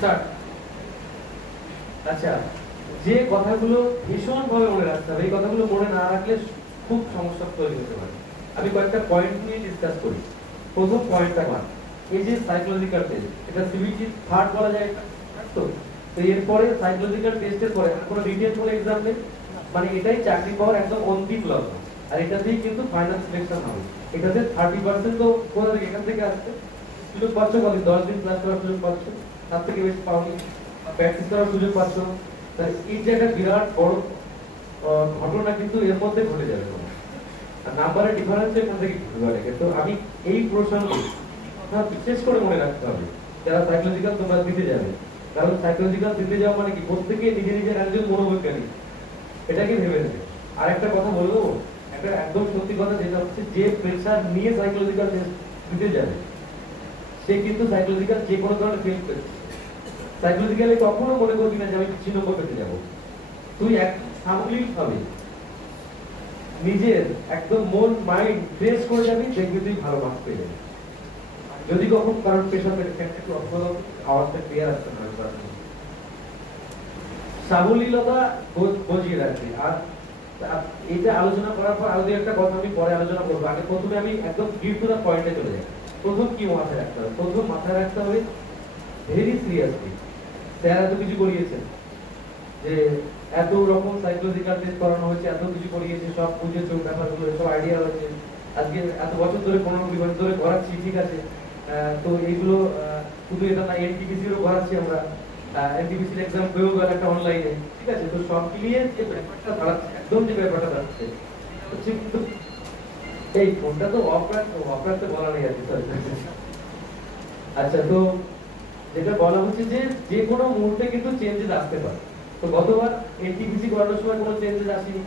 Start. আচ্ছা, যে কথাগুলো ভীষণ ভাবে মনে রাখতে হবে, এই কথাগুলো মনে না রাখলে খুব সমস্যা তৈরি হতে পারে। আমি কয়েকটা পয়েন্ট নিয়ে ডিসকাস করি। প্রথম পয়েন্টটা মান, এই যে সাইকোলজিক্যাল টেস্ট, এটা সিবিটি থার্ড বলা যায় এটা, তো এরপরে সাইকোলজিক্যাল টেস্টের পরে কোনো রিটেন কোনো এক্সাম নেই, মানে এটাই চাকরি পাওয়ার একদম অন্তিম লগ্ন। আর এটাতেই কিন্তু ফাইনাল সিলেকশন হবে। এটাতে 30% তো কোথা থেকে, এখান থেকে আসছে। সুযোগ পাচ্ছ কত, 10 দিন ক্লাস করার সুযোগ পাচ্ছ, তার থেকে বেশি পাওনি। প্র্যাকটিস করার সুযোগ পাচ্ছ না। তাই এই যে একটা বিরাট বড় ঘটনা কিন্তু এর মধ্যে ঘটে যাবে। আর নাম্বারের ডিফারেন্স এখান থেকে ঘটে। তো আমি এই প্রশ্নটি বিশেষ করে মনে রাখতে হবে যারা সাইকোলজিক্যাল তোমরা দিতে যাবে। কারণ সাইকোলজিক্যাল দিতে যাওয়া মানে কি, প্রত্যেকে নিজে নিজের একজন মনোবৈজ্ঞানিক, এটাকে ভেবে নেবে। আর একটা কথা বলবো, একটা একদম সত্যি কথা, যেটা হচ্ছে যে প্রেশার নিয়ে সাইকোলজিক্যাল দিতে যাবে সে কিন্তু সাইকোলজিক্যাল যে কোনো ধরনের ফেল করছে। সাইকোলজিক্যালি কখনো মনে করবি না যে আমি 95 নম্বর পেতে যাবো। তুই এক সামগ্রিক ভাবে নিজের একদম মন মাইন্ড ফ্রেশ করে যাবি, দেখবি তুই ভালো মার্কস পেয়ে যাবি। যদি কখন কারণ প্রেশার পেতে একটু আওয়াজটা ক্লিয়ার আসছে না, সাবলীলতা বজিয়ে রাখবি। আর এটা আলোচনা করার পর আরো একটা কথা আমি পরে আলোচনা করবো। আগে প্রথমে আমি একদম ডিপ টু দা পয়েন্টে চলে যাই। প্রথম কি মাথায় রাখতে হবে, প্রথম মাথায় রাখতে হবে ভেরি সিরিয়াসলি স্যার এত কিছু করিয়েছেন, যে এত রকম সাইকোলজিক্যাল টেস্ট করানো হয়েছে, এত কিছু করিয়েছে, সব বুঝেছো ব্যাপারগুলো, সব আইডিয়া হয়েছে, আজকে এত বছর ধরে 15-20 বছর ধরে করাচ্ছি, ঠিক আছে। তো এইগুলো শুধু এটা না, এনটিপিসিরও করাচ্ছি আমরা, এনটিপিসির এক্সাম হয়েও গেল একটা অনলাইনে, ঠিক আছে। তো সব মিলিয়ে যে ব্যাপারটা দাঁড়াচ্ছে, একদম যে ব্যাপারটা দাঁড়াচ্ছে হচ্ছে কিন্তু এই ফোনটা তো অফ রাখতে বলা নেই আর কি। আচ্ছা, তো যেটা বলা হচ্ছে যে কোনো মুহূর্তে কিন্তু চেঞ্জেস আসতে পারে। তো গতবার এনটিপিসি করানোর সময় কোনো চেঞ্জেস আসেনি,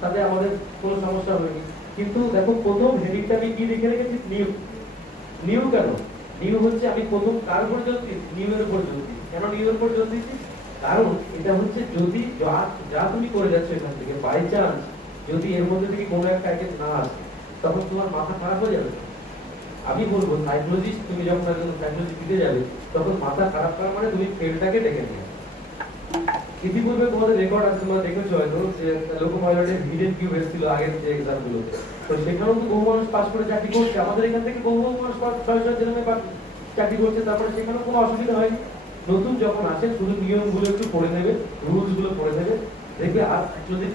তাতে আমাদের কোনো সমস্যা হয়নি। কিন্তু দেখো, প্রথম হেডিংটা আমি কি লিখে রেখেছি, নিউ। নিউ কেন? নিউ হচ্ছে আমি প্রথম কার উপর জোর দিচ্ছি, নিউ এর উপর জোর দিচ্ছি। কেন নিউ এর উপর জোর দিচ্ছি? কারণ এটা হচ্ছে যদি যা তুমি করে যাচ্ছ এখান থেকে বাই চান্স যদি এর মধ্যে থেকে কোনো একটা আইটেম না আসে, তখন তোমার মাথা খারাপ হয়ে যাবে। আমি বলবো সাইকোলজিস্ট, তুমি যখন একজন সাইকোলজি দিতে যাবে তখন মাথা খারাপ করা মানে তুমি ফেলটাকে ডেকে নিও। ইতিপূর্বে তোমাদের রেকর্ড আছে, তোমরা দেখেছো হয়তো, যে লোকোপাইলটের হিডেন কিউব এসেছিল আগের যে এক্সামগুলো। তো সেখানেও তো বহু মানুষ পাস করে চাকরি করছে, আমাদের এখান থেকে বহু মানুষ 6 জেনে চাকরি করছে, তারপরে সেখানেও কোনো অসুবিধা হয়নি। নতুন যখন আসে শুধু নিয়মগুলো একটু পড়ে নেবে, রুলস গুলো পড়ে নেবে, দেখবে আর যদি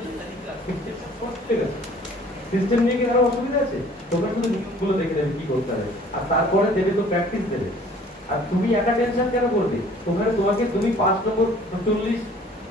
সিস্টেম নিয়ে কি আরো অসুবিধা আছে, তোমরা শুধু নিয়মগুলো দেখে নেবে কি করতে হবে, আর তারপরে দেবে তো প্র্যাকটিস দেবে। আর তুমি একা টেনশন কেন করবে? তোমাকে তুমি 5 নম্বর 40,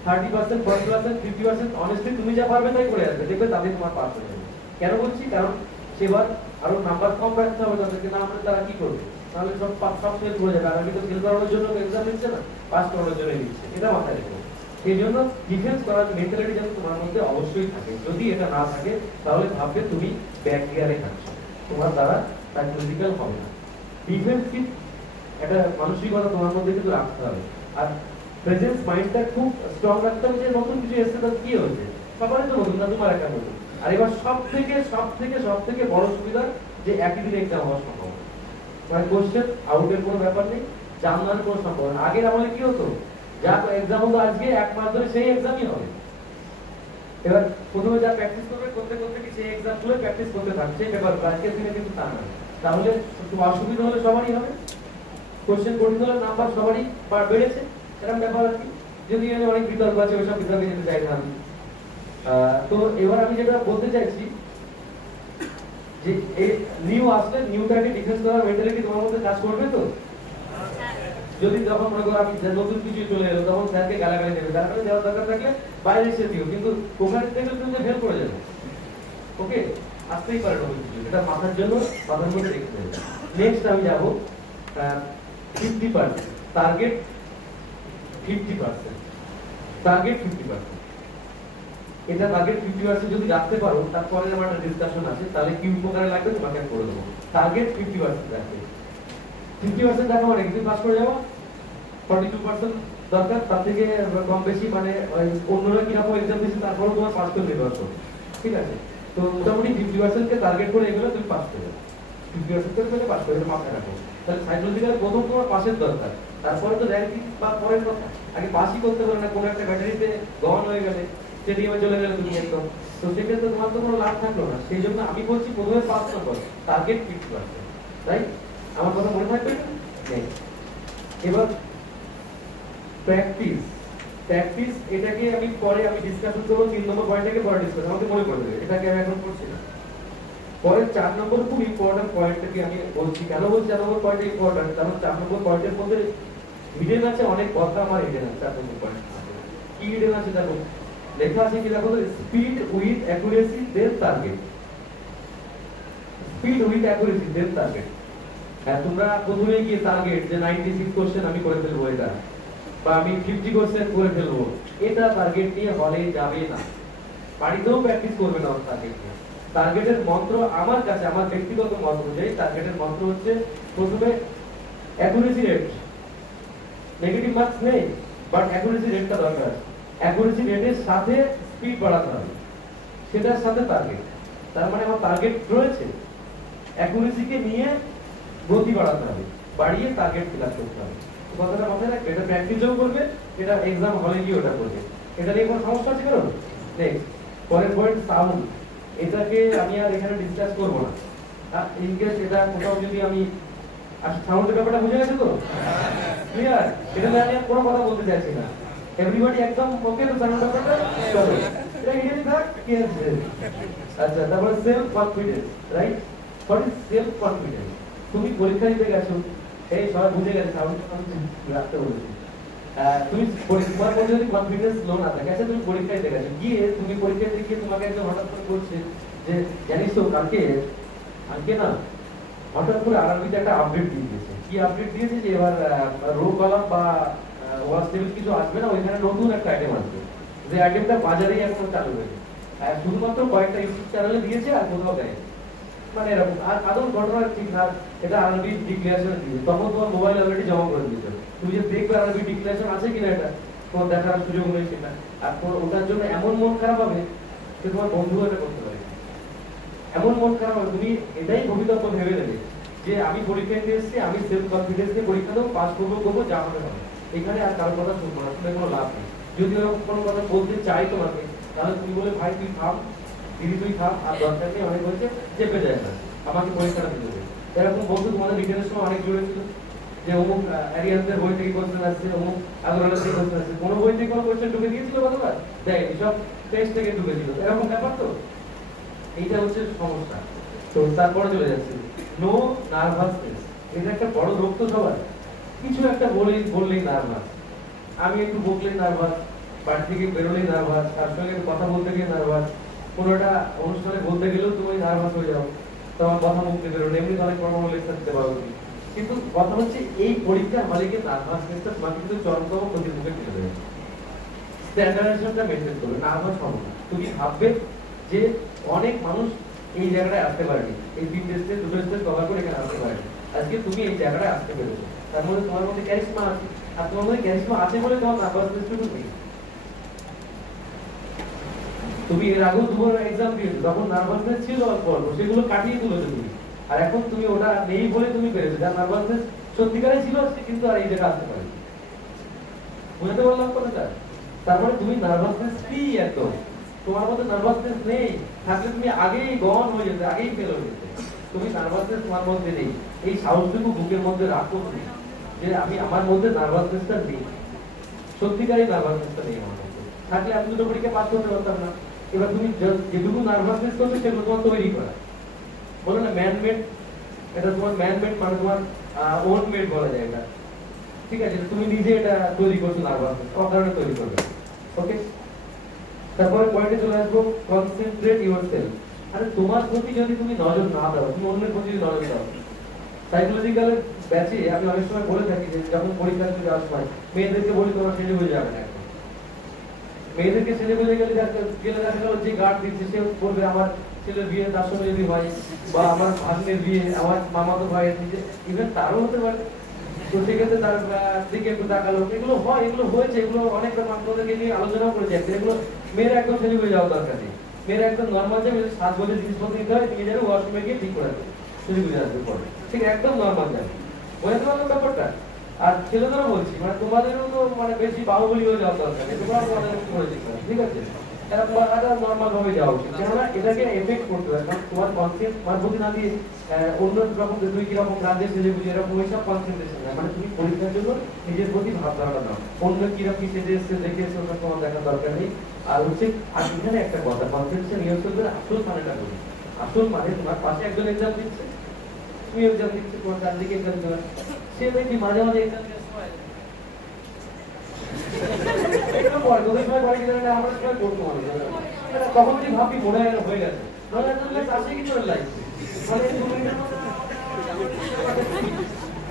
30%, 40%, 50% অনেস্টলি তুমি যা পারবে তাই করে আসবে, দেখবে তাদের তোমার পাস হয়ে যাবে। কেন বলছি? কারণ সেবার আরো নাম্বার কম রাখতে হবে তাদেরকে, না হলে তারা কি করবে? তাহলে সব ফেল করে যাবে। আর আমি তো ফেল করানোর জন্য এক্সাম নিচ্ছে না, পাস করানোর জন্য নিচ্ছে, এটা মাথায় রেখো। সেই জন্য ডিফেন্স করার মেন্টালিটি যেন তোমার মধ্যে অবশ্যই থাকে। যদি এটা না থাকে তাহলে ভাববে তুমি ব্যাক গিয়ারে থাকছো, তোমার দ্বারা সাইকোলজিক্যাল হবে না। ডিফেন্সিভ একটা মানসিকতা তোমার মধ্যে কিন্তু রাখতে হবে। আর প্রেজেন্স মাইন্ডটা খুব স্ট্রং রাখতে হবে, যে নতুন কিছু এসেছে তার কি হয়েছে, সবারই তো নতুন না, তোমার একা নতুন। আর এবার সব থেকে বড় সুবিধা যে একই দিনে এক্সাম হওয়ার সম্ভব, মানে কোশ্চেন আউটের কোনো ব্যাপার নেই, জানার কোনো সম্ভাবনা। আগের আমলে কি হতো, যা এক্সাম হতো আজকে 1 মাস ধরে সেই এক্সামই হবে। এবার প্রথমে যা প্র্যাকটিস করবে, করতে করতে কি সেই এক্সামগুলো প্র্যাকটিস করতে থাকছে ব্যাপার, আজকের দিনে কিন্তু তা না। তাহলে অসুবিধা হলে সবারই হবে, কোশ্চেন কঠিন হলে নাম্বার সবারই বেড়েছে, এরকম ব্যাপার আর কি। যদি অনেক বিতর্ক আছে, ওইসব বিতর্কে যেতে চাই না আমি। তো এবার আমি যেটা বলতে চাইছি যে এই নিউ আসলে নিউটাকে ডিফেন্স করার মেন্টালিটি তোমার মধ্যে কাজ করবে তো। যদি যখন মনে করো আমি নতুন কিছু চলে এলো, তখন স্যারকে গালাগালি দেবে, গালাগালি দেওয়ার দরকার থাকলে বাইরে এসে দিও, কিন্তু ওখানে থেকে তুমি ফেল করে যাবে। ওকে, আসতেই পারে নতুন কিছু, এটা মাথার জন্য মাথার মধ্যে রেখে দেবে। নেক্সট আমি যাবো 50%, টার্গেট 50%, টার্গেট 50%। এটা টার্গেট 50% যদি রাখতে পারো, তারপরে আমার একটা ডিসকাশন আছে, তাহলে কি উপকারে লাগবে তোমাকে আমি করে দেবো। টার্গেট 50% রাখবে। 50% রাখা মানে তুমি পাস করে যাবো, 42% দরকার, তার থেকে কম বেশি মানে অন্যরা কিরকম এক্সাম দিচ্ছে তারপরে তোমার পাস করে নিতে পারছো, ঠিক আছে। তো মোটামুটি 50% কে টার্গেট করে এগুলো তুমি পাস করে যাবে, 50% করে পাস করে মাথায় রাখো। তাহলে সাইকোলজিক্যাল প্রথম তোমার পাসের দরকার, তারপরে তো র্যাঙ্ক বা পরের কথা, আগে পাসই করতে পারে না, কোনো একটা ব্যাটারিতে গহন হয়ে গেলে স্টেডিয়ামে চলে গেলে তুমি একদম, তো সেক্ষেত্রে তোমার তো কোনো লাভ থাকলো না। সেই জন্য আমি বলছি প্রথমে 5 নম্বর টার্গেট ফিক্স করতে, তাই আমার কথা মনে থাকবে না? এবার প্র্যাকটিস, প্র্যাকটিস এটাকে আমি পরে আমি ডিসকাশন করবো, 3 নম্বর পয়েন্টটাকে পরে ডিসকাস, আমাকে মনে পড়বে, এটাকে আমি এখন করছি না। পরের 4 নম্বর খুব ইম্পর্টেন্ট পয়েন্টটাকে আমি বলছি, কেন বলছি 4 নম্বর পয়েন্ট ইম্পর্টেন্ট, কারণ 4 নম্বর পয়েন্টের মধ্যে হিডেন আছে অনেক কথা, আমার হিডেন আছে 4 নম্বর পয়েন্ট। কি হিডেন আছে দেখো, লেখা আছে কি দেখো, speed with accuracy then target, speed with accuracy then target. হ্যাঁ, তোমরা প্রথমে গিয়ে টার্গেট যে 96 কোশ্চেন আমি করে ফেলবো এটা, বা আমি 50 কোশ্চেন করে ফেলবো, এটা টার্গেট নিয়ে হলে যাবে না, বাড়িতেও প্র্যাকটিস করবে না টার্গেট নিয়ে। টার্গেটের মন্ত্র আমার কাছে, আমার ব্যক্তিগত মত অনুযায়ী টার্গেটের মন্ত্র হচ্ছে প্রথমে অ্যাকুরেসি রেট, নেগেটিভ মার্কস নেই, বাট অ্যাকুরেসি রেটটা দরকার। অ্যাকুরেসি রেটের সাথে স্পিড বাড়াতে হবে, সেটার সাথে টার্গেট। তার মানে আমার টার্গেট রয়েছে, অ্যাকুরেসিকে নিয়ে গতি বাড়াতে হবে, বাড়িয়ে টার্গেট ফিল আপ করতে হবে। কথাটা মাথায় রাখবে, এটা প্র্যাকটিসও করবে, এটা এক্সাম হলে গিয়ে ওটা করবে। এটা নিয়ে কোনো সমস্যা আছে কারণ? নেক্সট, পরের পয়েন্ট সাউন্ড, এটাকে আমি আর এখানে ডিসকাস করব না। ইন কেস এটা কোথাও যদি আমি সাউন্ডের ব্যাপারটা বুঝে গেছে তো? ক্লিয়ার? এটা নিয়ে আমি কোনো কথা বলতে চাইছি না। এভরিবডি একদম ওকে তো সাউন্ড ব্যাপারটা? চলো এটা ইডিয়েট থাক, কি আছে? আচ্ছা, তারপরে self confidence, right? What is self confidence? তুমি পরীক্ষা দিতে গেছো, এই সবাই বুঝে গেছে সাউন্ড রাখতে বলেছি। তুমি তোমার মধ্যে যদি কনফিডেন্স লো না থাকে, আচ্ছা তুমি পরীক্ষা দিতে গেছো, গিয়ে তুমি পরীক্ষা দিতে গিয়ে তোমাকে একজন হঠাৎ করে বলছে যে জানিস তো কালকে না হঠাৎ করে আরবিতে একটা আপডেট দিয়ে দিয়েছে। কি আপডেট দিয়েছে? যে এবার রো কলাম বা ওয়াচ টেবিল কিছু আসবে না, ওইখানে নতুন একটা আইটেম আসবে, যে আইটেমটা বাজারেই এখন চালু হয়েছে, শুধুমাত্র কয়েকটা ইউটিউব চ্যানেলে দিয়েছে আর কোথাও দেয়, মানে এরকম। আর আদৌ ঘটনা ঠিক না, এটা আরবি ডিক্লারেশন দিয়েছে, তখন তোমার মোবাইল অলরেডি জমা করে দিয়েছে, তুমি যে দেখবে আরবি ডিক্লারেশন আছে কিনা এটা তোমার দেখার সুযোগ নেই সেটা। আর তোমার ওটার জন্য এমন মন খারাপ হবে যে তোমার বন্ধু এটা করতে পারে, এমন মন খারাপ হবে, তুমি এটাই ভবিতব্য ভেবে নেবে যে আমি পরীক্ষা দিতে এসেছি, আমি সেলফ কনফিডেন্স দিয়ে পরীক্ষা দেবো, পাস করবো যা হবে হবে, এখানে আর কারোর কথা শুনবো না, শুনে কোনো লাভ নেই। যদি ওরকম কোনো কথা বলতে চাই তোমাকে, তাহলে তুমি বলে ভাই তুই থাম, দিদি তুই থাম, আর দরকার নেই, অনেক হয়েছে, চেপে যায় না, আমাকে পরীক্ষাটা দিতে হবে। এরকম বন্ধু তোমাদের রিটেনের সময় অনেক জুড়েছিল, যে অমুক অ্যারিয়ানদের বই থেকে কোশ্চেন আসছে, অমুক আগরওয়ালা থেকে কোশ্চেন আসছে, কোনো বই থেকে কোনো কোশ্চেন ঢুকে দিয়েছিল কতবার? দেয়নি, সব টেস্ট থেকে ঢুকেছিল, এরকম ব্যাপার তো। এইটা হচ্ছে সমস্যা। তো তারপরে চলে যাচ্ছে নো নার্ভাসনেস, এটা একটা বড় রোগ তো সবার, কিছু একটা বললেই নার্ভাস, আমি একটু বকলেই নার্ভাস, বাড়ি থেকে বেরোলেই নার্ভাস, তার সঙ্গে কথা বলতে গিয়ে নার্ভাস, কোনো একটা অনুষ্ঠানে বলতে গেলেও তুমি নার্ভাস হয়ে যাও, তোমার কথা বলতে বেরোলে, এমনি অনেক ফর্মাল লেকচার দিতে পারো তুমি। কিন্তু কথা হচ্ছে এই পরীক্ষার হলে গিয়ে নার্ভাসনেসটা তোমাকে কিন্তু চরমতম ক্ষতির মুখে ফেলে দেবে। স্ট্যান্ডার্ডাইজেশনটা মেনটেন করবে, নার্ভাস হবে না। তুমি ভাববে যে অনেক মানুষ এই জায়গাটায় আসতে পারেনি, এই 3 স্টেজ 2 স্টেজ কভার করে এখানে আসতে পারেনি, আজকে তুমি এই জায়গাটায় আসতে পেরেছো, তার মধ্যে তোমার মধ্যে ক্যারিশমা আছে, আর তোমার মধ্যে ক্যারিশমা আছে বলে তোমার নার্ভাসনেসটুকু নেই। তুমি এর আগেও 2 বার এক্সাম দিয়েছো, তখন নার্ভাসনেস ছিল অল্প অল্প, সেগুলো কাটিয়ে তুলেছো তুমি, আর এখন তুমি ওটা নেই বলে তুমি পেরেছো, যার নার্ভাসনেস সত্যিকারেই ছিল সে কিন্তু আর এই জায়গায় আসতে পারেনি। বুঝতে পারলাম কথাটা? তারপরে তুমি নার্ভাসনেস ফ্রি, একদম তোমার মধ্যে নার্ভাসনেস নেই, থাকলে তুমি আগেই গন হয়ে যেতে, আগেই ফেল হয়ে যেতে। তুমি নার্ভাসনেস তোমার মধ্যে নেই, এই সাহসটুকু বুকের মধ্যে রাখো তুমি, যে আমি আমার মধ্যে নার্ভাসনেসটা নেই, সত্যিকারই নার্ভাসনেসটা নেই আমার মধ্যে, থাকলে আমি দুটো পরীক্ষা পাস করতে পারতাম না। এবার তুমি যেটুকু নার্ভাসনেস করবে সেগুলো তোমার তৈরি করা, বলো না ম্যানমেড, এটা তোমার ম্যানমেড মানে তোমার ওন মেড বলা যায় এটা, ঠিক আছে? তুমি নিজে এটা তৈরি করছো নার্ভাসনেস, অকারণে তৈরি করবে। ওকে, তারপরে পয়েন্টে চলে আসবো, কনসেন্ট্রেট ইউরসেলফ। আরে তোমার প্রতি যদি তুমি নজর না দাও, তুমি অন্যের প্রতি নজর দাও। সাইকোলজিক্যাল ব্যাচে আমি অনেক সময় বলে থাকি যে যখন পরীক্ষা দিতে যাওয়ার সময় মেয়েদেরকে বলি তোমরা সেজে বুঝে যাবে না, মেয়েদেরকে সেজে বুঝে গেলে দেখা গেল যে গার্ড দিচ্ছে সে বলবে আমার ছেলের বিয়ে তার সঙ্গে যদি হয়, বা আমার ভাগ্নের বিয়ে আমার মামাতো ভাইয়ের দিকে, ইভেন তারও হতে পারে, তো সেক্ষেত্রে তার দিকে একটু তাকালো, এগুলো হয়, এগুলো হয়েছে, এগুলো অনেক আপনাদেরকে নিয়ে আলোচনাও করেছে, এগুলো মেয়েরা একদম সেজে বুঝে যাওয়া দরকার নেই, মেয়েরা একদম নর্মাল যাবে, সাজগোজের জিনিসপত্র নিতে হয়, নিয়ে যাবে ওয়াশরুমে গিয়ে ঠিক করে দেবে, সেজে বুঝে আসবে পরে, ঠিক একদম নর্মাল যাবে। বুঝতে পারলাম ব্যাপারটা? আর ছেলেদেরও বলছি, মানে তোমাদেরও তো মানে বেশি বাহুবলী হয়ে যাওয়ার দরকার নেই, তোমরা তোমাদের মতো করে শিখবে, ঠিক আছে? এটা নর্মাল ভাবে যাওয়া উচিত, কেননা এটাকে এফেক্ট করতে হয়, কারণ তোমার কনসেপ্ট মারফতি না দিয়ে অন্য রকম তুই কিরকম রাজ্যে সেজে বুঝে এরকম ওইসব কনসেন্ট্রেশন না, মানে তুমি পরীক্ষার জন্য নিজের প্রতি ভাব ধারণা নাও, অন্য কিরকম সেজে এসছে দেখে এসে ওটা তোমার দেখার দরকার নেই। আর হচ্ছে আর এখানে একটা কথা, কনসেন্ট্রেশন রিহার্সাল করে আসল মানেটা করি, আসল মানে তোমার পাশে একজন এক্সাম দিচ্ছে, তুমি এক্সাম দিচ্ছে, তোমার ডান দিকে এক্সাম দেওয়া, সে দেখি মাঝে মাঝে এক্সাম দিয়ে সময় এটা পরে তোদের সময় পরে কিন্তু আমরা সময় করতে পারি তখন যদি ভাবি মনে হয় হয়ে গেছে মনে হয় তাহলে আসে কি করে লাইফ মানে 2 মিনিটের মধ্যে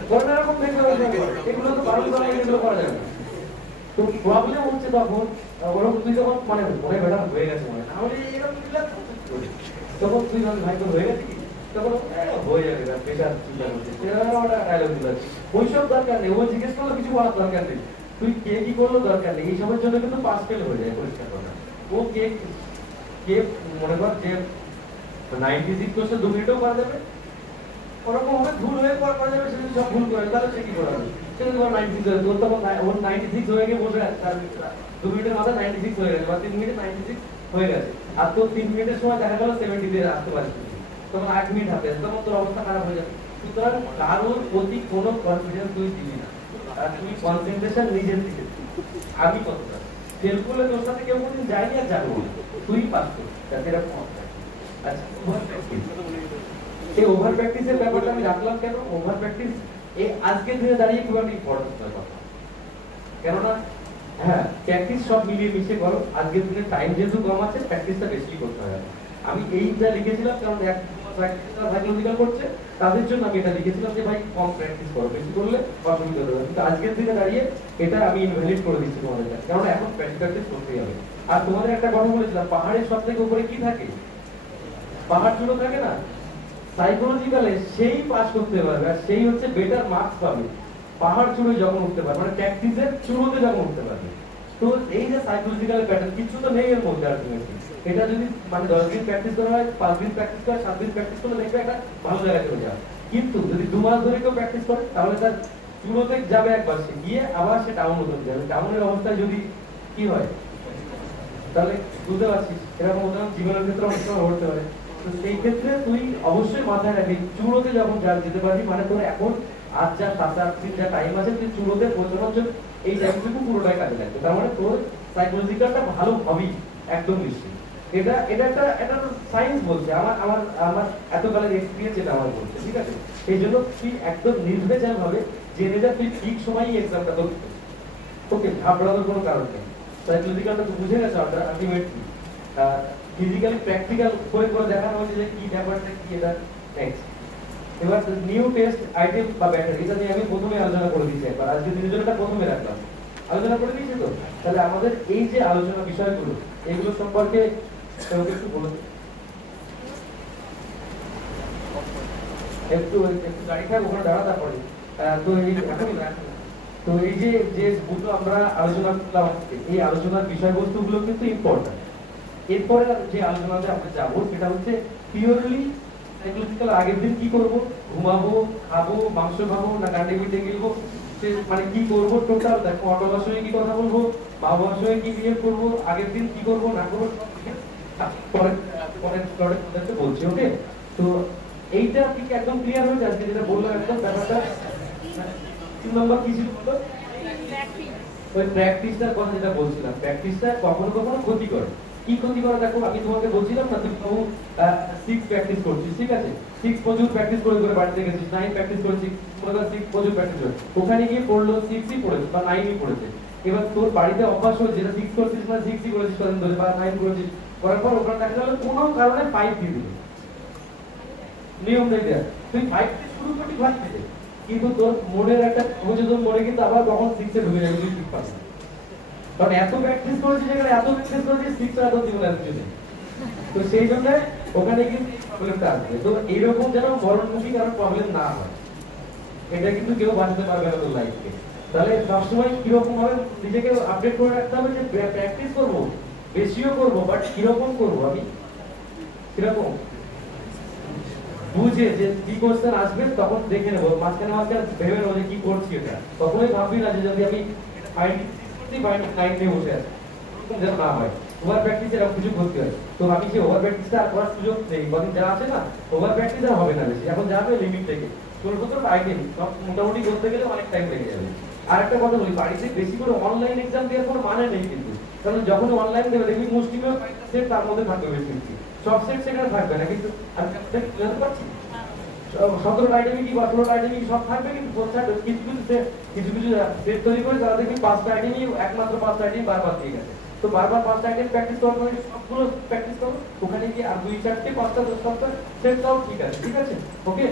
বড় রকম দেখতে হবে, এগুলো তো বারণ করা এগুলো করা যাবে না। তো প্রবলেম হচ্ছে তখন ওরকম তুই যখন মানে মনে বেটা হয়ে গেছে মানে তাহলে এরকম তখন তুই যখন ভাই তোর হয়ে গেছে কি তখন হয়ে যাবে প্রেশার চিন্তা করছে সেরকম একটা ডায়লগ দিল, ওইসব দরকার নেই, ও জিজ্ঞেস করলো কিছু বলার দরকার নেই, তুই কে কি করলো দরকার নেই, এই সবের জন্য কিন্তু পাস ফেল হয়ে যায় পরীক্ষা করা। ও কে কে মনে কর যে 96 কোশ্চেন 2 মিনিটেও করা যাবে, ওরকম ভাবে ভুল হয়ে করা যাবে, সে যদি সব ভুল করে তাহলে সে কি করাবে, সে যদি 96 হয়ে তোর তখন ওর 96 হয়ে গিয়ে বসে আছে, তার 2 মিনিটের মাথায় 96 হয়ে গেছে বা 3 মিনিটে 96 হয়ে গেছে, আর তোর 3 মিনিটের সময় দেখা গেল 70 তে আসতে পারছিস, তখন 8 মিনিট হাতে আছে, তখন তোর অবস্থা খারাপ হয়ে যাবে। সুতরাং কারোর প্রতি কোনো কনফিডেন্স তুই দিবি না, আর তুই কনসেন্ট্রেশন নিজের দিকে, আমি কতটা ফেল করলে তোর সাথে কেউ কোনদিন যায়নি আর যাবো তুই পাস কর, যাতে এরকম হয়। আচ্ছা এই ওভার প্র্যাকটিসের ব্যাপারটা আমি রাখলাম কেন, ওভার প্র্যাকটিস এই আজকের দিনে দাঁড়িয়ে খুব একটা ইম্পর্টেন্ট ব্যাপার, কেননা হ্যাঁ প্র্যাকটিস সব মিলিয়ে মিশিয়ে করো, আজকের দিনে টাইম যেহেতু কম আছে প্র্যাকটিসটা বেশি করতে হবে। আমি এইটা লিখেছিলাম কারণ এক সাইকোলজিক্যাল করছে তাদের জন্য আমি এটা লিখেছিলাম যে ভাই কম প্র্যাকটিস করো, বেশি করলে অসুবিধা হবে, কিন্তু আজকের দিনে দাঁড়িয়ে এটা আমি ইনভ্যালিড করে দিচ্ছি তোমাদের কাছে, কারণ এখন প্র্যাকটিস করতেই হবে। আর তোমাদের একটা কথা বলেছিলাম, পাহাড়ের সব থেকে উপরে কি থাকে, পাহাড় চূড়ো থাকে না, সাইকোলজিক্যালে সেই পাস করতে পারবে আর সেই হচ্ছে বেটার মার্কস পাবে পাহাড় চূড়ে যখন উঠতে পারবে, মানে প্র্যাকটিসের চূড়োতে যখন উঠতে পারবে। তো এই যে সাইকোলজিক্যাল প্যাটার্ন কিছু তো নেই এর মধ্যে আলটিমেটলি, এটা যদি মানে 10 দিন প্র্যাকটিস করা হয়, 5 দিন প্র্যাকটিস করা, 7 দিন প্র্যাকটিস করলে দেখবে একটা ভালো জায়গায় চলে যাবে। কিন্তু যদি 2 মাস ধরে কেউ প্র্যাকটিস করে তাহলে তার চূড়োতে যাবে একবার, সে গিয়ে আবার সে ডাউন হতে যাবে, ডাউনের অবস্থায় যদি কি হয় তাহলে বুঝতে পারছিস এরকম উদাহরণ জীবনের ক্ষেত্রে অনেক সময় ঘটতে পারে। তো সেই ক্ষেত্রে তুই অবশ্যই মাথায় রাখবি চূড়োতে যখন যেতে পারবি, মানে তোর এখন আজ যা 7-8 দিন যা টাইম আছে তুই চূড়োতে পৌঁছানোর জন্য এই টাইমটুকু পুরোটাই কাজে লাগবে, তার মানে তোর সাইকোলজিক্যালটা ভালো হবেই একদম নিশ্চিত। এটা এটা একটা এটা সায়েন্স বলছে, আমার আমার আমার এতকালের এক্সপিরিয়েন্স এটা আমার বলছে, ঠিক আছে? এই জন্য তুই একদম নির্ভেজাল ভাবে জেনে যা তুই ঠিক সময়ই এক্সামটা তোর, ওকে ঘাবড়ানোর কোনো কারণ নেই। সাইকোলজিক্যালটা তো বুঝে গেছে আলটিমেটলি, ফিজিক্যালি প্র্যাকটিক্যাল করে করে দেখানো হয়েছে যে কি ব্যাপারটা কি এটা। নেক্সট এবার নিউ টেস্ট আইটেম বা ব্যাটারি, এটা নিয়ে আমি প্রথমে আলোচনা করে দিয়েছি একবার, আজকে দিনের জন্য এটা প্রথমে রাখলাম, আলোচনা করে দিয়েছি। তো তাহলে আমাদের এই যে আলোচনা বিষয়গুলো এগুলো সম্পর্কে একটু বলুন, একটু একটু গাড়ি থাক ওখানে দাঁড়া, তারপরে তো এই তো এই যে যেগুলো আমরা আলোচনা করলাম এই আলোচনার বিষয়বস্তুগুলো কিন্তু ইম্পর্টেন্ট। এরপরে যে আলোচনাতে আমরা যাবো সেটা হচ্ছে পিওরলি সাইকোলজিক্যাল, আগের দিন কি করব, ঘুমাবো, খাবো, মাংস খাবো না গান্ডে পিঠে গিলবো, মানে কি করবো টোটাল দেখো, অটো ভাষায় কি কথা বলবো, মা ভাষায় কি বিহেভ করবো, আগের দিন কি করবো না করবো পরের স্লটে বলছি, ওকে? তো এইটা ঠিক একদম ক্লিয়ার হয়ে যাচ্ছে যেটা বললাম একদম ব্যাপারটা। 2 নম্বর কি ছিল বলো, ওই প্র্যাকটিসটার কথা যেটা বলছিলাম, প্র্যাকটিসটা কখনো কখনো ক্ষতি করে। কি ক্ষতি করে দেখো, আমি তোমাকে বলছিলাম না তুমি 6 প্র্যাকটিস করছিস, ঠিক আছে? 6 প্রচুর প্র্যাকটিস করে করে বাড়িতে গেছিস, 9 প্র্যাকটিস করেছিস, তোমরা 6 প্রচুর প্র্যাকটিস করে ওখানে গিয়ে পড়লো 6ই পড়েছে বা 9ই পড়েছে। এবার তোর বাড়িতে অভ্যাস হয়ে যেটা 6 করছিস না 6ই করেছিস কদিন ধরে বা 9 করেছিস, করার পর ওখানে দেখা গেল কোনো কারণে 5 দিয়ে দিল, নিয়ম দেখে তুই 5 দিয়ে শুরু করবি 5 থেকে, কিন্তু তোর মনের একটা অবচেতন মনে কিন্তু আবার কখন 6 এ ঢুকে যাবে, তুই ঠিক পারছিস না, কারণ এত প্র্যাকটিস করেছিস যেখানে এত প্র্যাকটিস করেছিস 6 এর এত জীবনে আসছে। তো সেই জন্য ওখানে কিন্তু প্রবলেমটা আসবে। তো এইরকম যেন মরণমুখী কারণ প্রবলেম না হয়, এটা কিন্তু কেউ বাঁচতে পারবে না তোর লাইফকে। তাহলে সবসময় কিরকম ভাবে নিজেকে আপডেট করে রাখতে হবে যে প্র্যাকটিস করবো, বেশিও করবো, বাট কিরকম করবো, আমি কিরকম বুঝে যে কি কোশ্চেন আসবে তখন দেখে নেবো, মাঝখানে মাঝখানে ভেবে নেবো যে কি করছি এটা, কখনোই ভাববি না যে যদি আমি ফাইন্ড নাইন নিয়ে বসে আছি, এরকম যেন না হয়। ওভার প্র্যাকটিস এরকম কিছু করতে হয়। তো আমি যে ওভার প্র্যাকটিসটা আর করার সুযোগ নেই, কদিন যা আছে না ওভার প্র্যাকটিস আর হবে না বেশি, এখন যাবে লিমিট থেকে 16-17 আইটেম সব মোটামুটি করতে গেলে অনেক টাইম লেগে যাবে। আর একটা কথা বলি, বাড়িতে বেশি করে অনলাইন এক্সাম দেওয়ার কোনো মানে নেই কিন্তু, কারণ যখন অনলাইন দেবে দেখবি মুষ্টিমেয় সেট তার মধ্যে থাকবে বেশি বেশি, সব সেট সেখানে থাকবে না, কিন্তু আমি বুঝতে পারছি 17 আইটেমই কি বা 16 আইটেমই সব থাকবে, কিন্তু কিছু কিছু সেট তৈরি করে তারা দেখবি 5টা আইটেমই একমাত্র 5টা আইটেম বারবার দিয়ে গেছে। তো বারবার 5টা আইটেম প্র্যাকটিস করার পরে সবগুলো প্র্যাকটিস করো, ওখানে গিয়ে আর 2, 4, 5টা 10টা সেট দাও, ঠিক আছে, ঠিক আছে, ওকে।